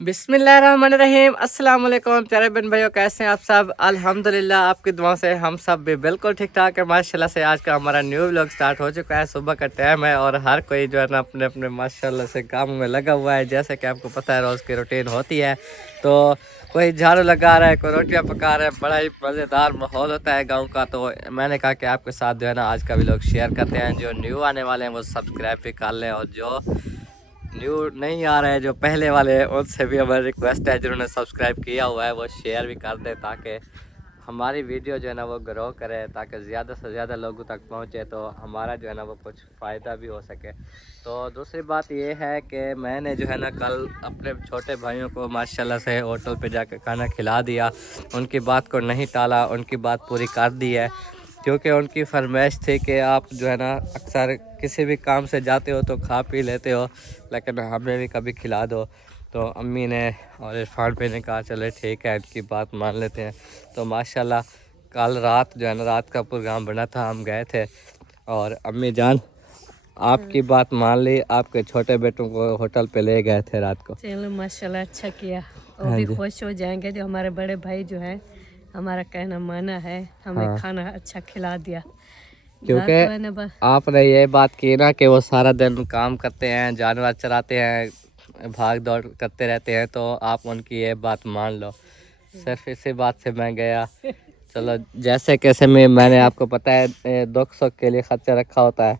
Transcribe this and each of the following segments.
बिस्मिल्लाहिर्रहमानिर्रहीम। अस्सलाम वालेकुम प्यारे बहन भाइयों, कैसे हैं आप सब? अल्हम्दुलिल्लाह आपकी दुआ से हम सब भी बिल्कुल ठीक ठाक है माशाल्लाह से। आज का हमारा न्यू व्लॉग स्टार्ट हो चुका है। सुबह का टाइम है और हर कोई जो है ना अपने अपने माशाल्लाह से काम में लगा हुआ है। जैसे कि आपको पता है रोज़ की रूटीन होती है, तो कोई झाड़ू लगा रहा है, कोई रोटियां पका रहा है। बड़ा ही मज़ेदार माहौल होता है गाँव का। तो मैंने कहा कि आपके साथ जो है ना आज का व्लॉग शेयर करते हैं। जो न्यू आने वाले हैं वो सब्सक्राइब भी कर लें, और जो न्यू नहीं आ रहे हैं, जो पहले वाले हैं, उनसे भी हमारी रिक्वेस्ट है जिन्होंने सब्सक्राइब किया हुआ है वो शेयर भी कर दें, ताकि हमारी वीडियो जो है ना वो ग्रो करे, ताकि ज़्यादा से ज़्यादा लोगों तक पहुँचे, तो हमारा जो है ना वो कुछ फ़ायदा भी हो सके। तो दूसरी बात ये है कि मैंने जो है ना कल अपने छोटे भाइयों को माशाल्लाह से होटल पे जाकर खाना खिला दिया। उनकी बात को नहीं टाला, उनकी बात पूरी कर दी है, क्योंकि उनकी फरमाइश थी कि आप जो है ना अक्सर किसी भी काम से जाते हो तो खा पी लेते हो, लेकिन हमें भी कभी खिला दो। तो अम्मी ने और इरफान पे ने कहा चले ठीक है, इनकी बात मान लेते हैं। तो माशाल्लाह कल रात जो है ना रात का प्रोग्राम बना था, हम गए थे और अम्मी जान आपकी बात मान ली, आपके छोटे बेटों को होटल पे ले गए थे रात को। चलो माशाल्लाह अच्छा किया। वो हाँ भी जी, खुश हो जाएंगे जो हमारे बड़े भाई जो है हमारा कहना माना है, हमें हाँ, खाना अच्छा खिला दिया। घर क्योंकि तो है ना बस। आपने ये बात की ना कि वो सारा दिन काम करते हैं, जानवर चराते हैं, भाग दौड़ करते रहते हैं, तो आप उनकी ये बात मान लो। सिर्फ इसी बात से मैं गया। चलो जैसे कैसे मैंने आपको पता है दुख सुख के लिए खर्चा रखा होता है,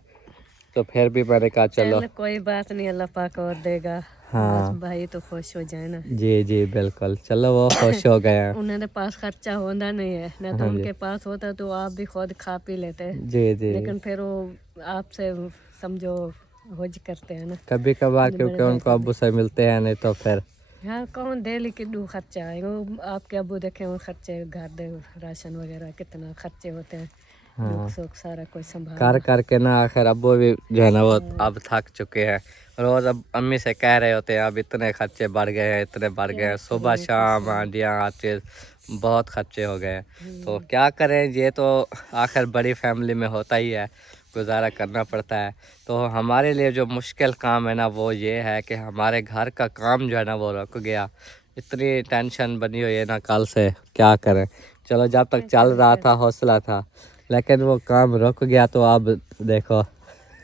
तो फिर भी मैंने कहा चलो। चलो कोई बात नहीं, अल्लाह पाक और देगा। बस हाँ भाई तो खुश हो जाए ना। जी जी बिल्कुल, चलो वो खुश हो गए हैं। उन्होंने पास खर्चा होता नहीं है ना, तो हाँ जी उनके पास होता तो आप भी खुद खा पी लेते। जी जी, लेकिन फिर वो आपसे समझो हुज करते हैं ना। कभी कभार अपने बड़े क्योंकि भाई उनको साहब। अब्बू से मिलते हैं, नहीं तो फिर हाँ कौन डेली के दो खर्चा है वो, आपके अबू देखे वो खर्चे घर दे राशन वगैरह कितना खर्चे होते हैं। दुख हाँ सुख सारा कुछ कर संभालना। करके ना आखिर अब्बू भी जो है ना वो हाँ, अब थक चुके हैं। रोज अब अम्मी से कह रहे होते हैं अब इतने खर्चे बढ़ गए हैं, इतने बढ़ गए क्या हैं, सुबह करें शाम कैसे। आंधियाँ हर चीज़ बहुत खर्चे हो गए हैं। तो हम्म, क्या करें, ये तो आखिर बड़ी फैमिली में होता ही है, गुजारा करना पड़ता है। तो हमारे लिए जो मुश्किल काम है ना वो ये है कि हमारे घर का काम जो है ना वो रुक गया। इतनी टेंशन बनी हुई है ना कल से, क्या करें। चलो जब तक क्या चल करें रहा फिर। था हौसला था, लेकिन वो काम रुक गया, तो अब देखो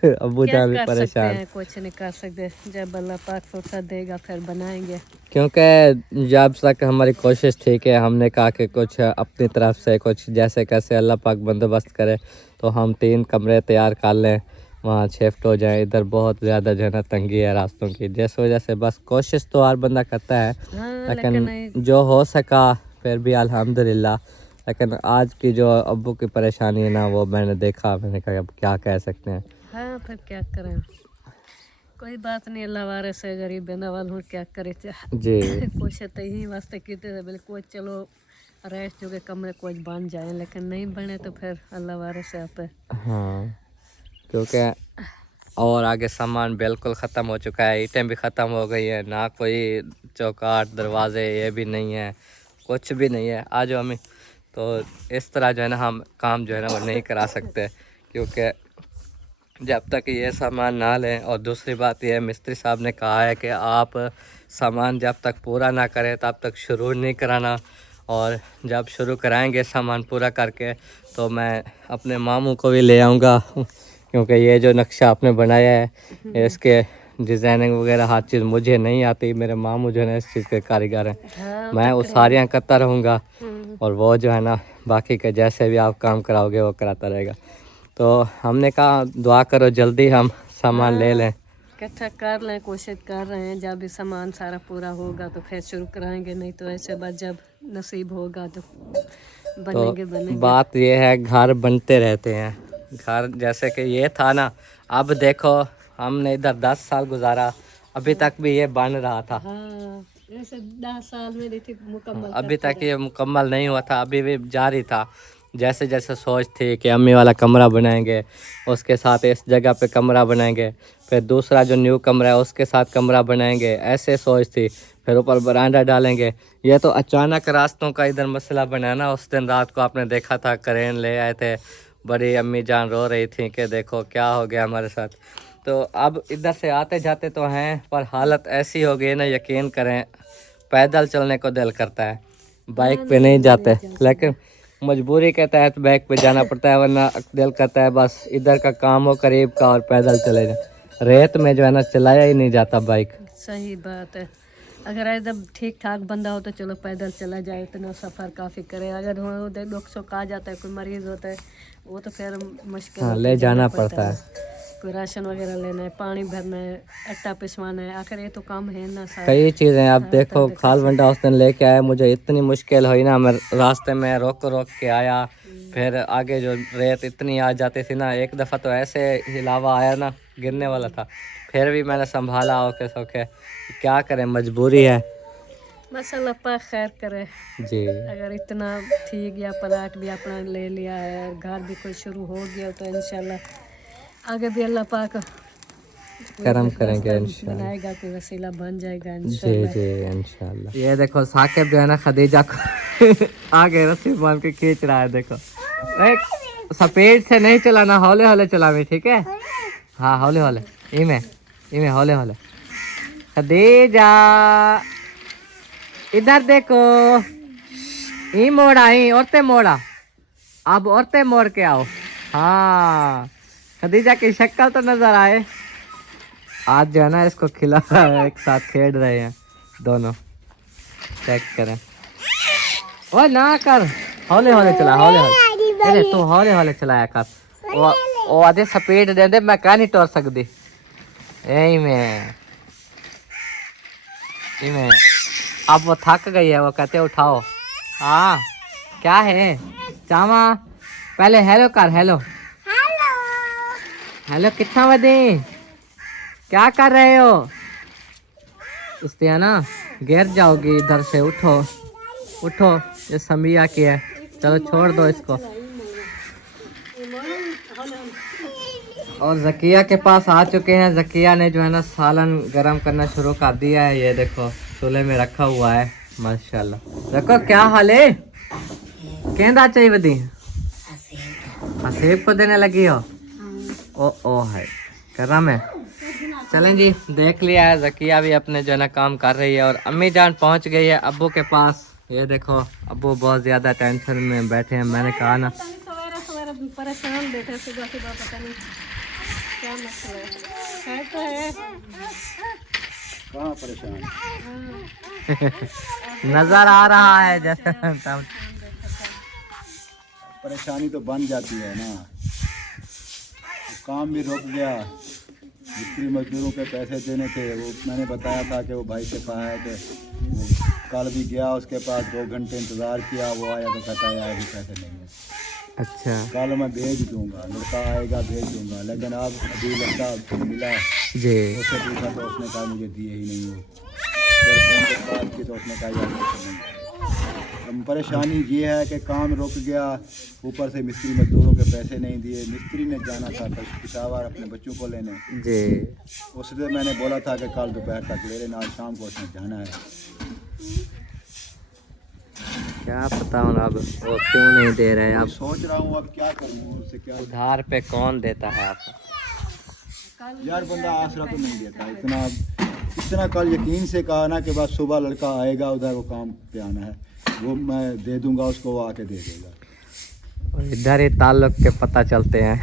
अब्बू क्या जान भी कर सकते परेशान। हैं, कुछ नहीं कर सकते। जब अल्लाह पाक फुर्सत देगा फिर बनाएंगे। क्योंकि जब तक हमारी कोशिश थी कि हमने कहा कि कुछ अपनी तरफ से कुछ जैसे कैसे अल्लाह पाक बंदोबस्त करे, तो हम 3 कमरे तैयार कर लें, वहाँ शिफ्ट हो जाएं। इधर बहुत ज़्यादा जो है ना तंगी है रास्तों की, जिस वजह से बस कोशिश तो हर बंदा करता है, हाँ लेकिन लेकिन जो हो सका फिर भी अल्हम्दुलिल्लाह। लेकिन आज की जो अब्बू की परेशानी है ना वो मैंने देखा, मैंने कहा अब क्या कह सकते हैं। हाँ फिर क्या करें। कोई बात नहीं, अल्लाह वारे से गरीब बेनवाल हूँ, क्या करे। जी कोशिश तो यही वास्ते की थे बिल्कुल चलो रेस्ट जो के कमरे कुछ बन जाए, लेकिन नहीं बने तो फिर अल्लाह वारे से आप। हाँ, क्योंकि और आगे सामान बिल्कुल ख़त्म हो चुका है, ईंटें भी ख़त्म हो गई है, ना कोई चौकाट दरवाजे ये भी नहीं है, कुछ भी नहीं है। आ जाओ हमें, तो इस तरह जो है ना हम काम जो है ना वो नहीं करा सकते, क्योंकि जब तक ये सामान ना लें। और दूसरी बात यह है, मिस्त्री साहब ने कहा है कि आप सामान जब तक पूरा ना करें तब तक शुरू नहीं कराना, और जब शुरू कराएंगे सामान पूरा करके तो मैं अपने मामू को भी ले आऊँगा, क्योंकि ये जो नक्शा आपने बनाया है इसके डिज़ाइनिंग वगैरह हर चीज़ मुझे नहीं आती। मेरे मामू जो है ना इस चीज़ के कारीगर हैं, हाँ मैं वो तकरीबन। सारियाँ करता रहूँगा, हम्म, और वो जो है ना बाकी के जैसे भी आप काम कराओगे वो कराता रहेगा। तो हमने कहा दुआ करो जल्दी हम सामान ले हाँ लें। इकट्ठा कर लें, कोशिश कर रहे हैं। जब भी सामान सारा पूरा होगा तो फिर शुरू कराएंगे, नहीं तो ऐसे बाद जब नसीब होगा तो तो बनेंगे बनेंगे। बात ये है, घर बनते रहते हैं। घर जैसे कि ये था ना, अब देखो हमने इधर 10 साल गुजारा, अभी हाँ तक भी ये बन रहा था। हाँ, ऐसे 10 साल में थी मुकम्मल अभी करते तक रहे। ये मुकम्मल नहीं हुआ था, अभी भी जारी था। जैसे जैसे सोच थी कि अम्मी वाला कमरा बनाएंगे, उसके साथ इस जगह पे कमरा बनाएंगे, फिर दूसरा जो न्यू कमरा है उसके साथ कमरा बनाएंगे, ऐसे सोच थी। फिर ऊपर बरांडा डालेंगे। ये तो अचानक रास्तों का इधर मसला बना ना, उस दिन रात को आपने देखा था क्रेन ले आए थे, बड़ी अम्मी जान रो रही थी कि देखो क्या हो गया हमारे साथ। तो अब इधर से आते जाते तो हैं, पर हालत ऐसी हो गई ना, यकीन करें पैदल चलने को दिल करता है, बाइक पे नहीं जाते, लेकिन मजबूरी के तहत बाइक पे जाना पड़ता है, वरना दिल करता है बस इधर का काम हो करीब का और पैदल चले जाए। रेत में जो है ना चलाया ही नहीं जाता बाइक। सही बात है। अगर एकदम ठीक ठाक बंदा हो तो चलो पैदल चला जाए, इतना सफ़र काफ़ी करे। अगर वो दुख सुख आ जाता है, कोई मरीज़ होता है, वो तो फिर मुश्किल हाँ, ले जाना पड़ता है। कोई राशन वगैरह लेना है, पानी भरना है, आटा पिसवाना है, आखिर ये तो काम है ना सारा। कई चीज़ें आप देखो, खाल बंडा उस दिन लेके आया, मुझे इतनी मुश्किल हुई ना, मैं रास्ते में रोक के आया, फिर आगे जो रेत इतनी आ जाती थी ना, एक दफ़ा तो ऐसे हिलावा आया ना, गिरने वाला था, फिर भी मैंने संभाला ओके सोके। क्या करें, मजबूरी है। बस अल्लाह पाक खैर करे जी। अगर इतना ठीक या प्लाट भी अपना ले लिया है, घर भी कोई शुरू हो गया तो इंशाल्लाह आगे भी अल्लाह पाक करम करेंगे इंशाल्लाह, बनाएगा, कोई वसीला बन जाएगा जी इंशाल्लाह। जी इंशाल्लाह। ये देखो साकिब जो है ना खदीजा को आगे रस्सी बांध के खींच रहा है, देखो। एक स्पीड से नहीं चलाना, हौले हौले चलावे, ठीक है? हाँ हौले हौले, इमे हौले हौले। खदीजा इधर देखो, ई मोड़ा, ई औरते मोड़ा, अब औरते मोड़ के आओ। हाँ, खदीजा की शक्ल तो नजर आए। आज जो है ना इसको खिला रहा है, एक साथ खेल रहे हैं दोनों, चेक करें। ओ ना कर, हौले हौले चला, हौले हौले। अरे तू हौले हौले चलाया कर, वो आधे स्पीड दे दे, मैं कह नहीं टोर सकती। यही में अब वो थक गई है, वो कहते उठाओ। हाँ क्या है चामा, पहले हेलो कर, हेलो हेलो कितना बजे, क्या कर रहे हो? ना गिर जाओगी इधर से, उठो उठो, ये समिया की है, चलो छोड़ दो इसको। और जकिया के पास आ चुके हैं। जकिया ने जो है ना सालन गरम करना शुरू कर दिया है, ये देखो चूल्हे में रखा हुआ है माशाल्लाह। देखो क्या हाल है, कहना चाहिए बदी हसीब को देने लगी हो। ओ है करम है। चलें जी, देख लिया है, जकिया भी अपने जो है ना काम कर रही है और अम्मी जान पहुंच गई है अब्बू के पास। ये देखो अब्बू बहुत ज़्यादा टेंशन में बैठे हैं, मैंने कहा ना परेशान बैठे सुबह सुबह, पता नहीं क्या मसला है तो है। कहाँ परेशान नजर आ रहा है जैसे परेशानी तो बन जाती है ना, काम भी रुक गया, मिस्त्री मजदूरों के पैसे देने थे, वो मैंने बताया था कि वो भाई के पास है, कि वो कल भी गया उसके पास, 2 घंटे इंतज़ार किया, वो आया तो कहता है यार भी पैसे नहीं है। अच्छा, कल मैं भेज दूंगा, लड़का आएगा भेज दूंगा, लेकिन अब अभी लड़का मिला जी, उससे पूछा तो उसने कहा मुझे दिए ही नहीं हो, फिर फोन के बाद की तो उसने कहा यार पैसे नहीं है। अब परेशानी ये है कि काम रुक गया, ऊपर से मिस्त्री मजदूरों के पैसे नहीं दिए। मिस्त्री ने जाना था पेशावर अपने बच्चों को लेने जी, उससे मैंने बोला था कि कल दोपहर तक ले लेना, आज शाम को उसने जाना है। क्या पता हूँ अब वो क्यों नहीं दे रहे। अब सोच रहा हूँ अब क्या करूँ, उससे क्या उधार पे कौन देता है आपको? यार, बंदा आसरा तो नहीं देता इतना कल यकीन से कहा ना कि बस सुबह लड़का आएगा उधर, वो काम पे आना है, वो मैं दे दूंगा उसको, वो आके दे देगा। और इधर ही ताल्लुक के पता चलते हैं।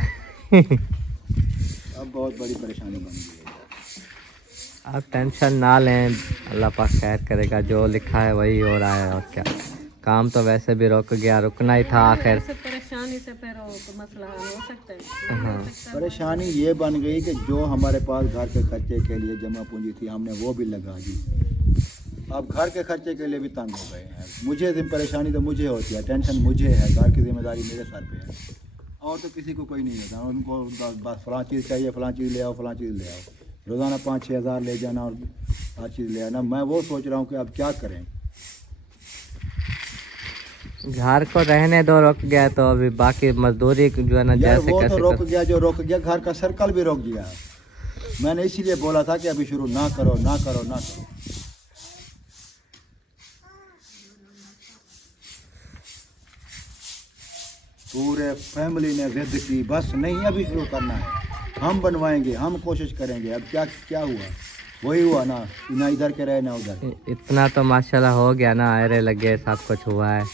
अब बहुत बड़ी परेशानी बन गई है। आप टेंशन ना लें, अल्लाह पाक खैर करेगा, जो लिखा है वही हो रहा है। और क्या, काम तो वैसे भी रुक गया, रुकना ही था आखिर। परेशानी से फिर तो मसला हल हो सकता है। हाँ, परेशानी ये बन गई कि जो हमारे पास घर के खर्चे के लिए जमा पूंजी थी हमने वो भी लगा दी, अब घर के खर्चे के लिए भी तंग हो गए हैं। मुझे परेशानी तो मुझे होती है, टेंशन मुझे है, घर की जिम्मेदारी मेरे सर पे है, और तो किसी को कोई नहीं होता। उनको बस फलां चीज़ चाहिए, फलां चीज़ ले आओ, फलां चीज़ ले आओ, रोज़ाना 5-6 हज़ार ले जाना और हर चीज़ ले आना। मैं वो सोच रहा हूँ कि अब क्या करें। घर को रहने दो, रुक गया तो अभी बाकी मजदूरी जो है ना यार जैसे वो कैसे तो रुक गया, जो रुक गया, घर का सर्कल भी रुक गया। मैंने इसीलिए बोला था कि अभी शुरू ना करो, ना करो, ना करो। पूरे फैमिली ने जिद की, बस नहीं अभी शुरू करना है, हम बनवाएंगे, हम कोशिश करेंगे। अब क्या क्या हुआ, वही हुआ ना, ना इधर के रहे ना उधर। इतना तो माशाल्लाह हो गया ना, आयरे लगे सब कुछ हुआ है,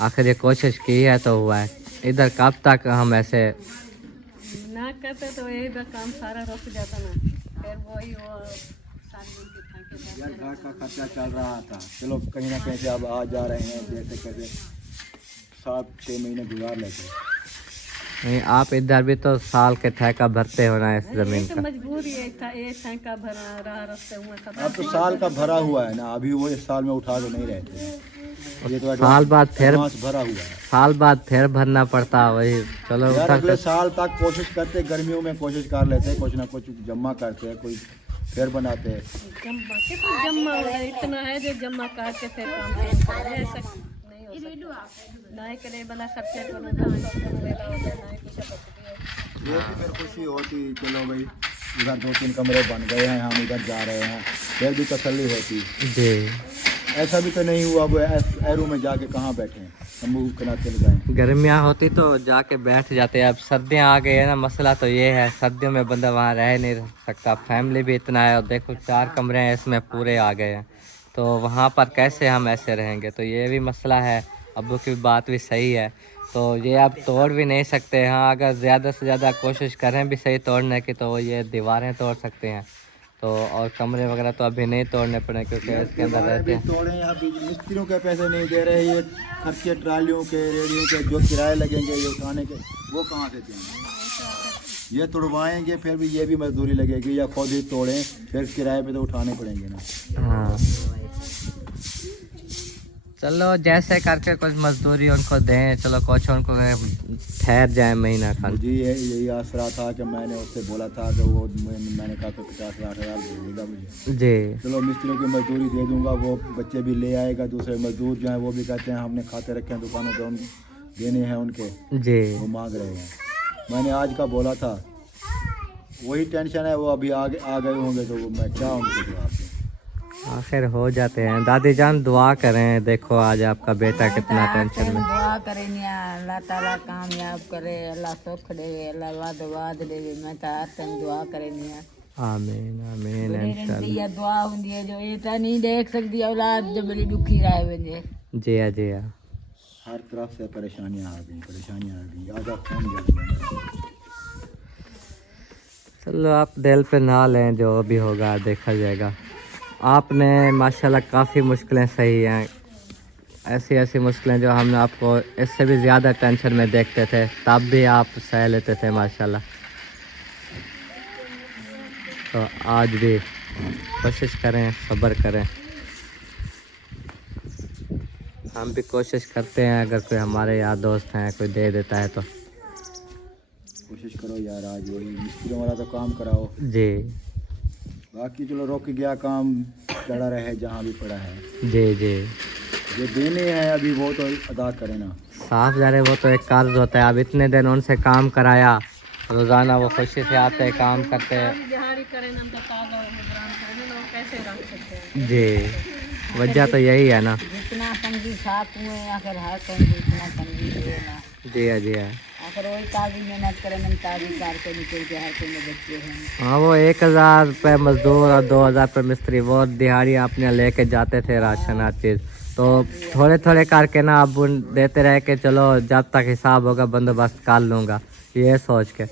आखिर ये कोशिश की है तो हुआ है। इधर कब तक हम ऐसे ना करते तो यही काम सारा रुक जाता ना, फिर वही वो यार घर का खर्चा चल रहा था, चलो कहीं ना कहीं से अब आ जा रहे हैं, जैसे कैसे 7-6 महीने गुजार लेते हैं। नहीं, आप इधर भी तो साल के ठेका भरते हो ना इस जमीन का। मजबूरी है, एक ठेका भरा रहा रास्ते में अब तो साल का भरा हुआ है ना, अभी वो इस साल में उठा के नहीं रहते हैं, ये तो साल बाद फिर एडवांस भरा हुआ है। साल बाद फिर भरना पड़ता, वही चलो यार उधर अगले साल तक कोशिश करते, गर्मियों में कोशिश कर लेते, कुछ ना कुछ जमा करते हैं, कोई फिर बनाते हैं। जमा इतना है जो जमा करके फिर काम करे, ऐसा नहीं हो सकता ना ही करे बना खर्चे करो ना ही कुछ बचती ये भी फिर खुशी होती, चलो भाई इधर 2-3 कमरे बन गए हैं, हम इधर जा रहे हैं, फिर भी तसल्ली होती जी। ऐसा भी तो नहीं हुआ वो एरू में जाके कहाँ बैठे हैं, तंबू कना चले जाए। गर्मियाँ होती तो जाके बैठ जाते, अब सर्दियाँ आ गई है ना, मसला तो ये है सर्दियों में बंदा वहाँ रह नहीं सकता, फैमिली भी इतना है, और देखो 4 कमरे हैं इसमें पूरे आ गए हैं, तो वहाँ पर कैसे हम ऐसे रहेंगे, तो ये भी मसला है। अब्बू की बात भी सही है, तो ये आप तोड़ भी नहीं सकते। हाँ, अगर ज़्यादा से ज़्यादा कोशिश करें भी सही तोड़ने की तो ये दीवारें तोड़ सकते हैं, तो और कमरे वगैरह तो अभी नहीं तोड़ने पड़े क्योंकि इसके अंदर रहते हैं। तोड़े यहाँ मिस्त्रियों के पैसे नहीं दे रहे, ये खर्चे ट्रालियों के, रेडियो के जो किराए लगेंगे ये उठाने के, वो कहाँ से देंगे। ये तोड़वाएंगे फिर भी ये भी मजदूरी लगेगी, या खुद ही तोड़ें फिर किराए पे तो उठाने पड़ेंगे ना। हाँ, चलो जैसे करके कुछ मजदूरी उनको दें, चलो कुछ उनको ठहर जाए महीना खान। जी यही आसरा था कि मैंने उससे बोला था कि वो मैंने कहा तो 50,00,000 भेजेगा मुझे जी। चलो मिस्त्रियों की मजदूरी दे दूंगा, वो बच्चे भी ले आएगा, दूसरे मजदूर जो हैं वो भी कहते हैं हमने खाते रखे हैं दुकानों पे, उन देने हैं उनके जी, वो मांग रहे हैं। मैंने आज का बोला था, वही टेंशन है, वो अभी आगे आ गए होंगे तो वो मैं क्या उनको जवाब दूँ। आखिर हो जाते हैं। दादी जान दुआ करें, देखो आज आपका बेटा कितना टेंशन में। दुआ करें अल्लाह ताला कामयाब करे, अल्लाह सुख देवे, अल्लाह वाद देवे, मैं तो हर टाइम दुआ करें। आमीन आमीन इंशाल्लाह। दुआ होंगी है जो ये तो नहीं देख सकती औलाद जो बड़ी दुखी रहे बंदे। जी हाँ जी हाँ, हर तरफ से परेशानियाँ आ गई, आधा फोन जल गया। चलो आप दिल पे ना लें, जो भी होगा देखा जाएगा। आपने माशाल्लाह काफ़ी मुश्किलें सही हैं, ऐसी मुश्किलें जो हमने आपको इससे भी ज़्यादा टेंशन में देखते थे तब भी आप सह लेते थे माशाल्लाह। तो आज भी कोशिश करें, सब्र करें। हम भी कोशिश करते हैं, अगर कोई हमारे यार दोस्त हैं कोई दे देता है तो कोशिश करो यार, आज वही मिस्त्रियों वाला तो काम कराओ जी। बाकी चलो रुक गया काम, पड़ा रहे जहाँ भी पड़ा है। जी जी, जो देने हैं अभी वो तो अदा करें ना। साफ जा रहे, वो तो एक कर्ज होता है। अब इतने दिन उनसे काम कराया, रोज़ाना वो खुशी से आते काम करते दिहाड़ी करें ना तो ताज़ा निगरान करें ना, कैसे रख सकते हैं। जी। वजह तो यही है ना। जितना तंगी साथ हुए आखिर हर कहीं जितना तंगी हुए ना, जी हाँ जी हाँ, आखिर वही ताजी मेहनत करें हम ताजी कार के निकल के हर कोई में बच्चे हैं। हाँ, वो 1,000 रुपये मजदूर और 2,000 रुपये मिस्त्री, वो दिहाड़ी अपने लेके जाते थे राशन हर चीज़, तो थोड़े थोड़े करके ना अब उन देते रहे कि चलो जब तक हिसाब होगा बंदोबस्त कर लूँगा, ये सोच के।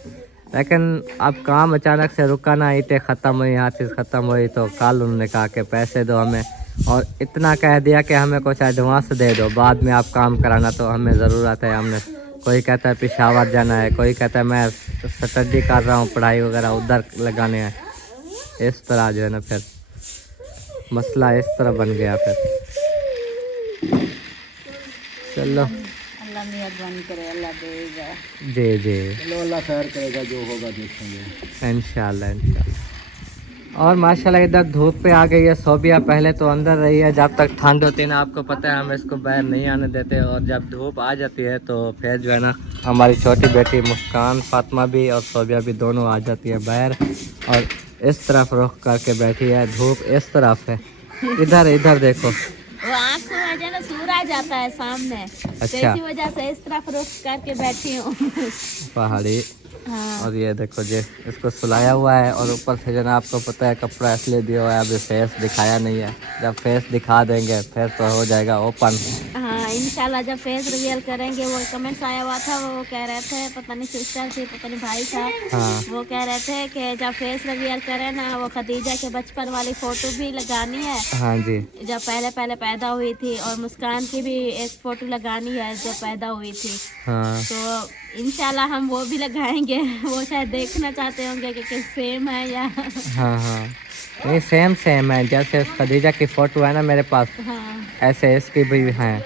लेकिन अब काम अचानक से रुका ना, ईंटें ख़त्म हुई, हर चीज़ ख़त्म हुई, तो कल उन्होंने कहा कि पैसे दो हमें, और इतना कह दिया कि हमें कुछ एडवांस दे दो, बाद में आप काम कराना, तो हमें ज़रूरत है। हमने कोई कहता है पेशावर जाना है, कोई कहता है मैं स्टडी कर रहा हूँ, पढ़ाई वगैरह उधर लगाने हैं। इस तरह जो है ना फिर मसला इस तरह बन गया फिर। चलो अल्लाह मेहरबानी करे, अल्लाह देगा। जी जी, चलो अल्लाह खैर करेगा, जो होगा देखेंगे इंशाल्लाह इंशाल्लाह। और माशाल्लाह इधर धूप पे आ गई है। सोबिया पहले तो अंदर रही है, जब तक ठंड होती है ना, आपको पता है हम इसको बाहर नहीं आने देते, और जब धूप आ जाती है तो फिर जो है ना हमारी छोटी बेटी मुस्कान, फातिमा भी और सोबिया भी दोनों आ जाती है बाहर, और इस तरफ रुख करके बैठी है। धूप इस तरफ है, इधर देखो, वो आँख की वजह ना सूरज आता है सामने, अच्छा, इसी वजह से इस तरफ रुख करके बैठी हूँ। पहाड़ी और ये देखो जी इसको सुलाया हुआ है और ऊपर से जो ना आपको पता है कपड़ा इसलिए दिया हुआ है, अभी फेस दिखाया नहीं है। जब फेस दिखा देंगे फिर तो हो जाएगा ओपन। हाँ इंशाल्लाह जब फेस रिवील करेंगे। वो कमेंट्स आया हुआ था, वो कह रहे थे, पता नहीं सिस्टर थी पता नहीं भाई था, हाँ वो कह रहे थे कि जब फेस रिवील करें ना वो खदीजा के बचपन वाली फोटो भी लगानी है, हाँ जी, जब पहले पैदा हुई थी, और मुस्कान की भी एक फोटो लगानी है जब पैदा हुई थी। हाँ तो इंशाल्लाह हम वो भी लगाएंगे। वो शायद देखना चाहते होंगे कि सेम है या हाँ हाँ नहीं सेम सेम है। जैसे खदीजा की फ़ोटो है ना मेरे पास, हाँ ऐसे इसकी भी है,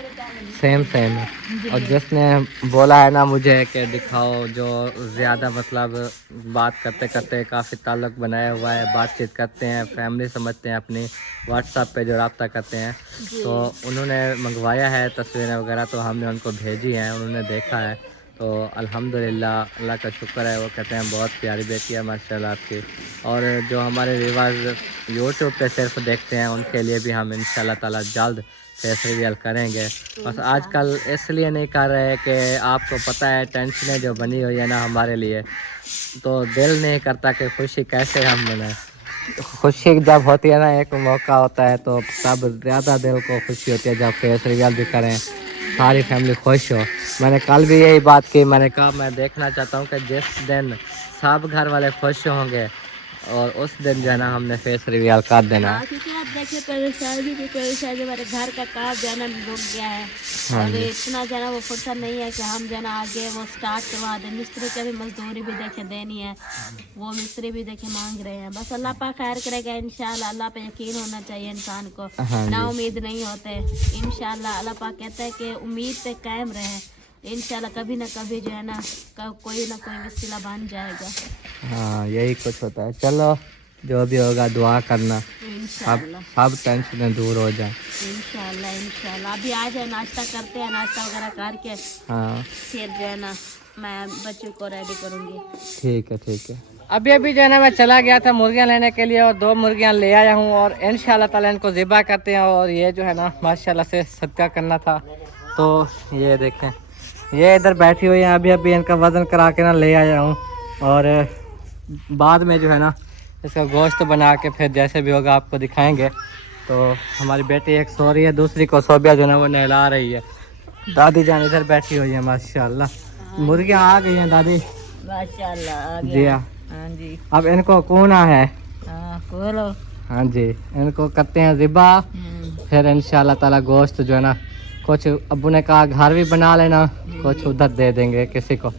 सेम सेम है। और जिसने बोला है ना मुझे कि दिखाओ, जो ज़्यादा मतलब बात करते करते काफ़ी ताल्लुक़ बनाया हुआ है, बातचीत करते हैं, फैमिली समझते हैं अपनी, व्हाट्सएप पे जो रब्ता करते हैं, तो उन्होंने मंगवाया है तस्वीरें वगैरह, तो हमने उनको भेजी हैं, उन्होंने देखा है। तो अल्हम्दुलिल्लाह अल्लाह का शुक्र है। वो कहते हैं बहुत प्यारी बेटी है माशाल्लाह आपकी। और जो हमारे व्यूअर्स यूट्यूब पे सिर्फ देखते हैं उनके लिए भी हम इंशाल्लाह ताला जल्द फेस रिवील करेंगे। बस आजकल इसलिए नहीं कर रहे कि आपको पता है टेंशनें जो बनी हुई है ना हमारे लिए, तो दिल नहीं करता कि खुशी कैसे हम मनाएं। खुशी जब होती है ना, एक मौका होता है, तो तब ज़्यादा दिल को खुशी होती है जब फेस रिवील भी करें, सारी फैमिली खुश हो। मैंने कल भी यही बात की, मैंने कहा मैं देखना चाहता हूँ कि जिस दिन सब घर वाले खुश होंगे और उस दिन जो है ना हमने फेस रिवील कर देना है। क्योंकि आप देखिए परेशानी हमारे घर का काम जो है ना रुक गया है, और इतना जो है ना वो फुर्सत नहीं है कि हम जो है ना आगे वो स्टार्ट करवा दें। मिस्त्री की भी मजदूरी भी देखे देनी है, वो मिस्त्री भी देखे मांग रहे हैं। बस अल्लाह पाक खैर करेगा इंशाल्लाह। अल्लाह पे यकीन होना चाहिए इंसान को, ना उम्मीद नहीं होते। इंशाल्लाह अल्लाह पाक कहता है कि उम्मीद पे कायम रहे, इंशाल्लाह कभी ना कभी जो है ना कोई ना कोई वसीला बन जाएगा। हाँ यही कुछ होता है। चलो जो भी होगा दुआ करना, सब टेंशन दूर हो जाए इंशाल्लाह। अभी आ जाए, नाश्ता करते हैं, नाश्ता वगैरह करके हाँ फिर जो है ना मैं बच्चों को रेडी करूँगी। ठीक है। अभी जो है ना मैं चला गया था मुर्गियाँ लेने के लिए, और 2 मुर्गियाँ ले आया हूँ, और इंशाल्लाह ताला इनको ज़िबा करते हैं। और ये जो है ना माशाल्लाह से सदका करना था, तो ये देखें ये इधर बैठी हुई है। अभी इनका वज़न करा के ना ले आया हूँ, और बाद में जो है ना इसका गोश्त बना के फिर जैसे भी होगा आपको दिखाएंगे। तो हमारी बेटी एक सो रही है, दूसरी को सोबिया जो है ना वो नहला रही है। दादी जान इधर बैठी हुई है माशाल्लाह। मुर्गियाँ आ गई हैं दादी माशाल्लाह। जी हाँ जी अब इनको कूना है। खोलो। हाँ जी इनको करते हैं ज़िबा, फिर इंशाल्लाह ताला गोश्त जो है ना कुछ अब्बू ने कहा घर भी बना लेना, कुछ उधर दे देंगे किसी को,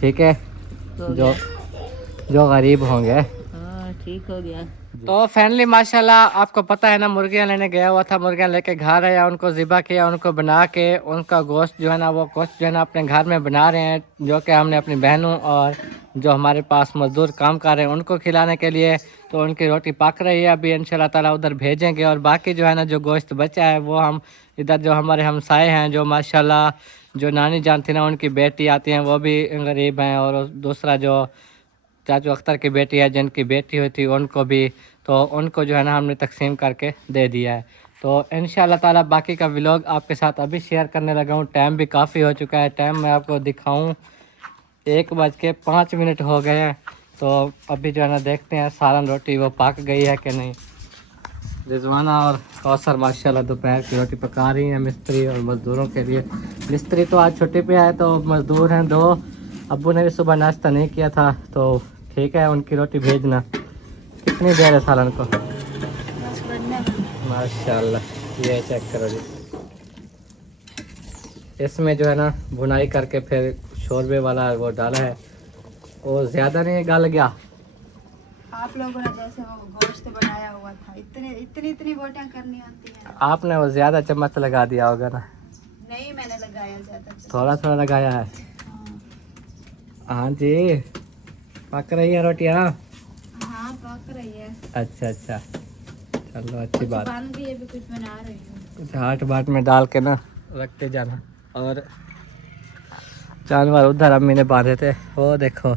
ठीक है, जो गरीब होंगे। ठीक हो गया। तो फैमिली माशाल्लाह आपको पता है ना मुर्गियाँ लेने गया हुआ था, मुर्गियाँ लेके घर आया, उनको ज़िबा किया, उनको बना के उनका गोश्त जो है ना वो गोश्त जो है ना अपने घर में बना रहे हैं, जो कि हमने अपनी बहनों और जो हमारे पास मज़दूर काम कर रहे हैं उनको खिलाने के लिए। तो उनकी रोटी पक रही है, अभी इंशाल्लाह ताला उधर भेजेंगे। और बाकी जो है ना जो गोश्त बचा है वो हम इधर जो हमारे हमसाए हैं, जो माशाल्लाह जो नानी जान थी ना उनकी बेटी आती हैं, वो भी गरीब हैं, और दूसरा जो चाचू अख्तर की बेटी है जिनकी बेटी हुई थी उनको भी, तो उनको जो है ना हमने तकसीम करके दे दिया है। तो इंशाल्लाह ताला बाकी का व्लॉग आपके साथ अभी शेयर करने लगा हूँ। टाइम भी काफ़ी हो चुका है, टाइम मैं आपको दिखाऊँ 1:05 हो गए हैं। तो अभी जो है ना देखते हैं सालन रोटी वो पक गई है कि नहीं। रिजवाना और कौसर माशाल्लाह दोपहर की रोटी पका रही हैं मिस्त्री और मज़दूरों के लिए। मिस्त्री तो आज छुट्टी पे आए, तो मज़दूर हैं 2। अब्बू ने भी सुबह नाश्ता नहीं किया था, तो ठीक है उनकी रोटी भेजना। कितनी देर है सालन को? माशाल्लाह ये चेक करो जी। इसमें जो है ना भुनाई करके फिर शोरबे वाला वो डाला है, वो ज़्यादा नहीं गल गया। आप लोगों ने जैसे वो गोश्त बनाया हुआ था, इतनी बोटियां करनी होती हैं। आपने वो ज़्यादा चम्मच लगा दिया होगा ना? नहीं मैंने लगाया ज्यादा, थोड़ा लगाया है। हाँ जी पक रही है रोटियाँ? हाँ पक रही है। अच्छा चलो अच्छी बात। बन भी अभी कुछ बना रही हूँ, कुछ हाट बाट में डाल के ना रखते जाना। और जानवर उधर अम्मी ने बांधे थे, वो देखो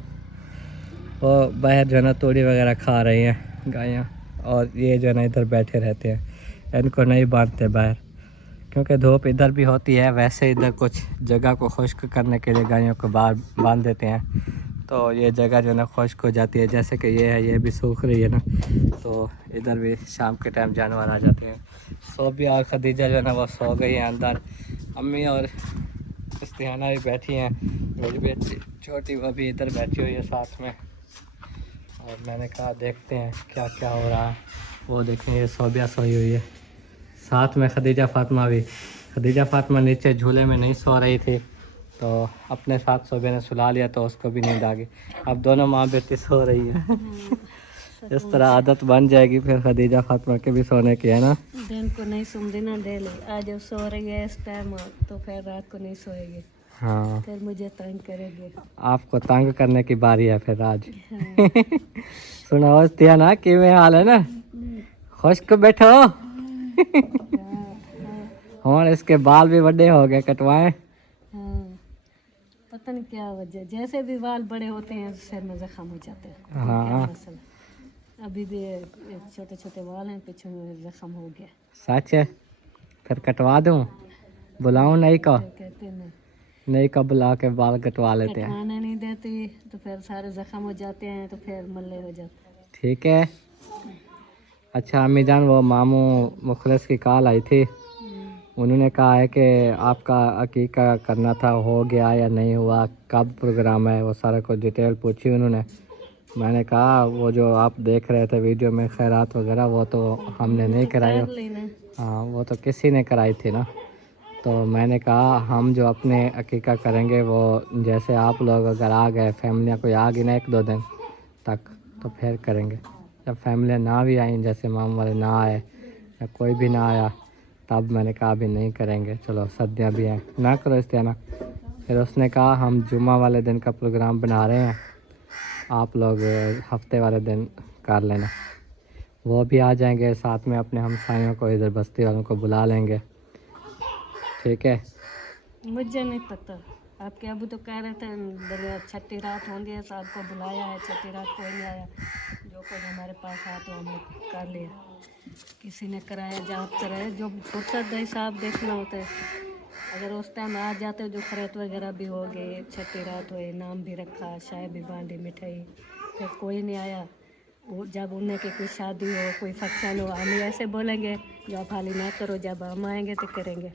वो बाहर जो है ना तोड़ी वगैरह खा रही हैं गायें, और ये जो है ना इधर बैठे रहते हैं। इनको नहीं बांधते बाहर क्योंकि धूप इधर भी होती है। वैसे इधर कुछ जगह को खुश्क करने के लिए गायों को बाहर बांध देते हैं, तो ये जगह जो है ना खुश्क हो जाती है। जैसे कि ये है, ये भी सूख रही है ना, तो इधर भी शाम के टाइम जानवर आ जाते हैं। सोबिया और खदीजा जो है ना वो सो गई हैं अंदर। अम्मी और इस्तिहाना भी बैठी हैं, मेरी बेटी छोटी वो भी इधर बैठी हुई है साथ में। और मैंने कहा देखते हैं क्या क्या हो रहा है। वो देखें ये सोबिया सोई हुई है, साथ में खदीजा फातिमा भी। खदीजा फातिमा नीचे झूले में नहीं सो रही थी, तो अपने साथ सोबिया ने सुला लिया तो उसको भी नींद आ गई। अब दोनों माँ बेटी सो रही है। इस तरह आदत बन जाएगी फिर खदीजा फातिमा के भी सोने की, है ना। दिन को नहीं सुन देना डेली, आज जब सो रही है इस टाइम तो फिर रात को नहीं सोएगी, हाँ, फिर मुझे तंग करेगी। आपको तंग करने की बारी है फिर आज। सुना दिया ना कि में हाल है ना, खुश्क बैठो। और इसके बाल भी बड़े हो गए, कटवाए। हाँ, पता नहीं क्या वजह, जैसे भी बाल बड़े होते हैं सिर में जख्म हो जाते हैं। हाँ। क्या मसला, अभी भी छोटे छोटे बाल हैं, पीछे में जख्म हो गया। सच है, फिर कटवा दूँ, बुलाऊँ नहीं को, कहते हैं नहीं को बुला के बाल कटवा लेते हैं। कटवाने नहीं देती तो फिर सारे जख्म हो जाते हैं, तो फिर मल्ले हो जाते हैं। ठीक है। अच्छा अम्मी जान, वो मामू मुखलिस की कॉल आई थी, उन्होंने कहा है कि आपका अकीका करना था, हो गया या नहीं हुआ, कब प्रोग्राम है, वो सारा कुछ डिटेल पूछी उन्होंने। मैंने कहा वो जो आप देख रहे थे वीडियो में खैरात वगैरह, वो तो हमने नहीं कराई। कर लेना। हाँ, वो तो किसी ने कराई थी ना। तो मैंने कहा हम जो अपने अकीका करेंगे वो जैसे आप लोग अगर आ गए, फैमिलियाँ कोई आ गई ना 1-2 दिन तक, तो फिर करेंगे। जब फैमिलियाँ ना भी आई, जैसे मामू वाले ना आए या कोई भी ना आया, तब मैंने कहा अभी नहीं करेंगे, चलो सर्दियाँ भी हैं, ना करो इस्तेना। फिर उसने कहा हम जुम्मा वाले दिन का प्रोग्राम बना रहे हैं, आप लोग हफ्ते वाले दिन कर लेना। वो भी आ जाएंगे, साथ में अपने हमसायों को, इधर बस्ती वालों को बुला लेंगे। ठीक है। मुझे नहीं पता, आपके अबू तो कह रहे थे बढ़िया छठी रात होंगे, सबको बुलाया है, छठी रात कोई नहीं आया। जो कोई हमारे पास आया तो हमने कर लिया, किसी ने कराया जाप कराया, जो फुर्सत हिसाब देखना होता है। अगर उस टाइम आ जाते जो खरीद वगैरह भी हो गए, छठी रात हुई, नाम भी रखा, चाय भी बांधी, मिठाई, फिर कोई नहीं आया। वो जब उन्हें की कोई शादी हो, कोई फंक्शन हो, हम ऐसे बोलेंगे जो आप हाली ना करो, जब हम आएंगे तो करेंगे।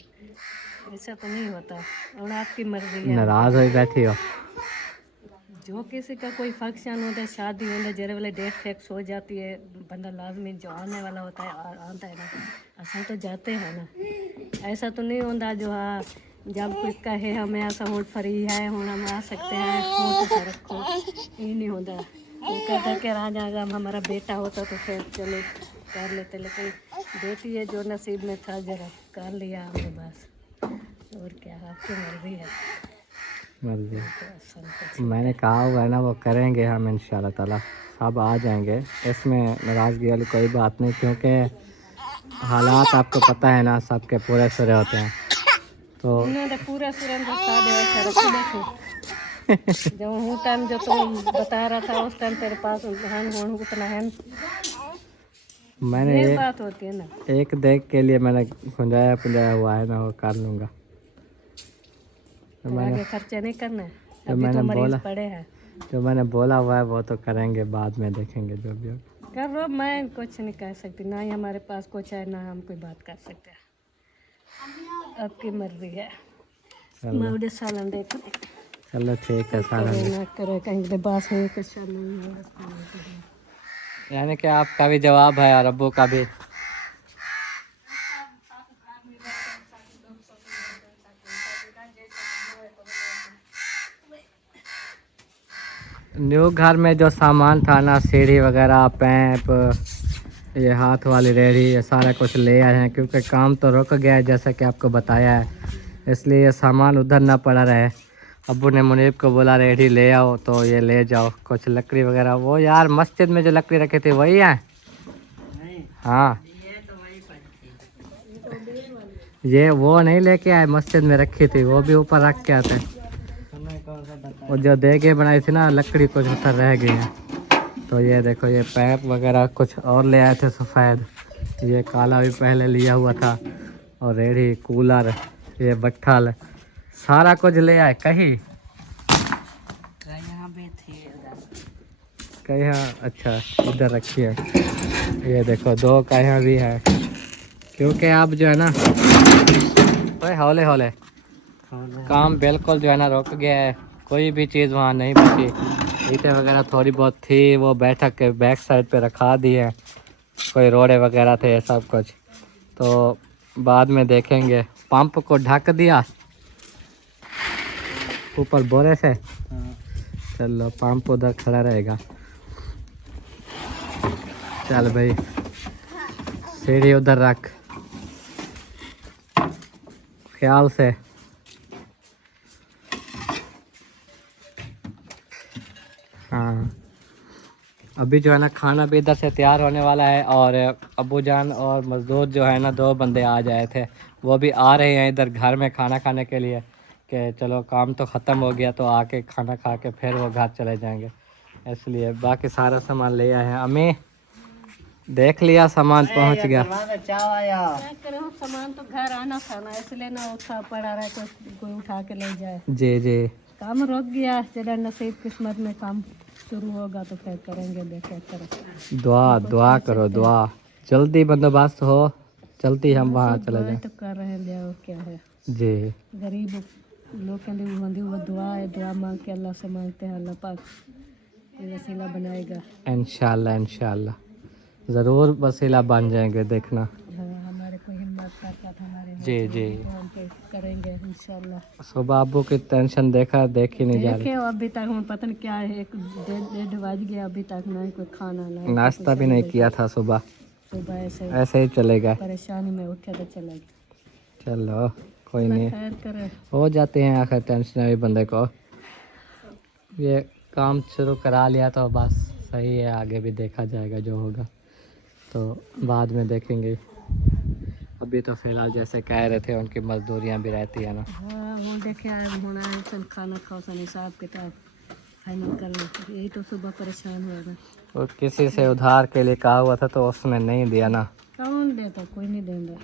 ऐसा तो नहीं होता, और आपकी मर्जी है। नाराज़ हो बैठी हो? जो किसी का कोई फंक्शन होता है, शादी होता है, जरे वाले डेट फिक्स हो जाती है, बंदा लाजमी जो आने वाला होता है आता है ना, असा तो जाते हैं ना। ऐसा तो नहीं होता जो हाँ जब कोई कहे हमें ऐसा हूँ फ्री है, हूँ हम आ सकते हैं, हूँ तो रखो, ये नहीं होता। वो कहता है कि राजा अगर हमारा बेटा होता तो फिर चलो कर लेते, लेकिन बेटी है जो नसीब में था, जरा कर लिया हमने बस, और क्या, आपकी मर्जी है। मर्जी मैंने कहा हुआ है ना, वो करेंगे हम इंशाल्लाह ताला, सब आ जाएंगे, इसमें नाराज़गी वाली कोई बात नहीं, क्योंकि हालात आपको पता है ना, सबके पूरे सुरे होते हैं। तो पूरा जब हूँ टाइम जो तुम बता रहा था उस टाइम तेरे पास उतना है, मैंने ये बात होती है ना, एक देख के लिए मैंने खुंजाया हुआ है ना, वो कर लूँगा। तो आगे खर्चे नहीं करना है, जो अभी मैंने तो मरीज बोला, पड़े हैं। जो मैंने बोला हुआ है वो तो करेंगे, बाद में देखेंगे जो भी होगा। कर लो, मैं कुछ नहीं कह सकती, ना ही हमारे पास कुछ है, ना हम कोई बात कर सकते हैं, आपकी मर्जी है। मैं उधर सालन देख चलो ठीक है, सारा ना करो कहीं बात हो कुछ नहीं, यानी कि आपका भी जवाब है और अब्बू का भी। न्यू घर में जो सामान था ना, सीढ़ी वगैरह, पैप, ये हाथ वाली रेहड़ी, ये सारा कुछ ले आए हैं, क्योंकि काम तो रुक गया है जैसा कि आपको बताया है, इसलिए ये सामान उधर ना पड़ा रहे। अब्बू ने मुनीब को बोला रेहड़ी ले आओ, तो ये ले जाओ। कुछ लकड़ी वगैरह, वो यार मस्जिद में जो लकड़ी रखी थी वही है। हाँ, ये वो नहीं लेके आए, मस्जिद में रखी थी, वो भी ऊपर रख के आते हैं। और जो देगे बनाई थी ना, लकड़ी कुछ उधर रह गई है। तो ये देखो, ये पैप वगैरह कुछ और ले आए थे सफ़ेद, ये काला भी पहले लिया हुआ था, और रेहड़ी, कूलर, ये बट्ठल, सारा कुछ ले आए। कहीं यहाँ पे थे कहियाँ अच्छा इधर रखी है। ये देखो 2 कहियाँ भी है, क्योंकि आप जो है ना हौले हौले काम बिल्कुल जो है ना रुक गया है। कोई भी चीज़ वहाँ नहीं बची। ईंटें वगैरह थोड़ी बहुत थी, वो बैठक के बैक साइड पे रखा दी है। कोई रोड़े वगैरह थे सब कुछ, तो बाद में देखेंगे। पंप को ढक दिया ऊपर बोरे से। चलो पंप उधर खड़ा रहेगा। चल भाई सीढ़ी उधर रख, ख्याल से। हाँ अभी जो है ना खाना भी इधर से तैयार होने वाला है, और अब्बू जान और मज़दूर जो है ना 2 बंदे आ जाए थे, वो भी आ रहे हैं इधर घर में खाना खाने के लिए। कि चलो काम तो ख़त्म हो गया, तो आके खाना खा के फिर वो घर चले जाएंगे, इसलिए बाकी सारा सामान ले आए हैं। अम्मी देख लिया सामान पहुंच गया। क्या करो, सामान तो घर आना था ना, इसलिए ना उठा पड़ा रहा, कोई उठा के ले जाए। जी जी काम रुक गया, चलो नसीब किस्मत में काम शुरू होगा तो फिर करेंगे, देखे करो। दुआ करो, दुआ जल्दी बंदोबस्त हो, जल्दी हम वहाँ चले जाएं। तो कर रहे हैं, और क्या है। जी गरीब लोग के लिए होंदी वो दुआ है, दुआ मांग के अल्लाह से मांगते हैं, अल्लाह पाक कोई वसीला बनाएगा। इंशाल्लाह इंशाल्लाह ज़रूर वसीला बन जाएंगे, देखना। हाँ, हमारे को हिम्मत ताकत हमारे में जी जी तो हम पे करेंगे इंशाल्लाह। सुबह अब्बू की टेंशन देख ही नहीं जा रही। देखे अभी तक हम पता नहीं क्या है, 1:30 बज गया, अभी तक ना कोई खाना ना नाश्ता भी नहीं किया था सुबह, सुबह ऐसे ही चलेगा। परेशानी में उठे तो चला गया। चलो कोई नहीं, खैर करे। हो जाते हैं आखिर टेंशन भी बंदे को। ये काम शुरू करा लिया तो बस सही है, आगे भी देखा जाएगा जो होगा तो बाद में देखेंगे। अभी तो फ़िलहाल जैसे कह रहे थे उनकी मजदूरियां भी रहती है ना। हाँ वो देखे आज होना है, चल खाना खाओ, सन हिसाब किताब फाइनल कर लो, यही तो सुबह परेशान हुआ ना। और किसी से उधार के लिए कहा हुआ था तो उसने नहीं दिया ना। कौन देता, कोई नहीं देंगे।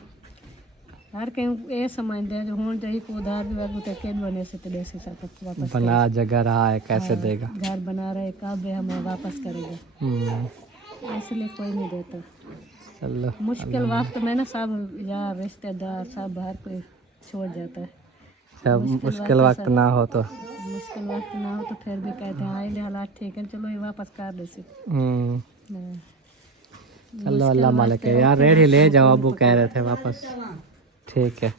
हर कहीं ये समझ दे जो हूँ जही को उधार भी वागू तो के बने से तो देसी वापस बना जगह रहा है, कैसे देगा। घर बना रहे कब हमें वापस करेंगे, इसलिए कोई नहीं देता। चलो मुश्किल वक्त में ना सब यार रिश्तेदार सब बाहर कोई छोड़ जाता है। जब मुश्किल वक्त ना हो तो मुश्किल वक्त ना हो तो फिर भी कहते हैं आए हालात ठीक है, चलो ये वापस कर दे से। चलो अल्लाह मालिक है यार, रेडी ले जाओ, अबू कह रहे थे वापस। ठीक है।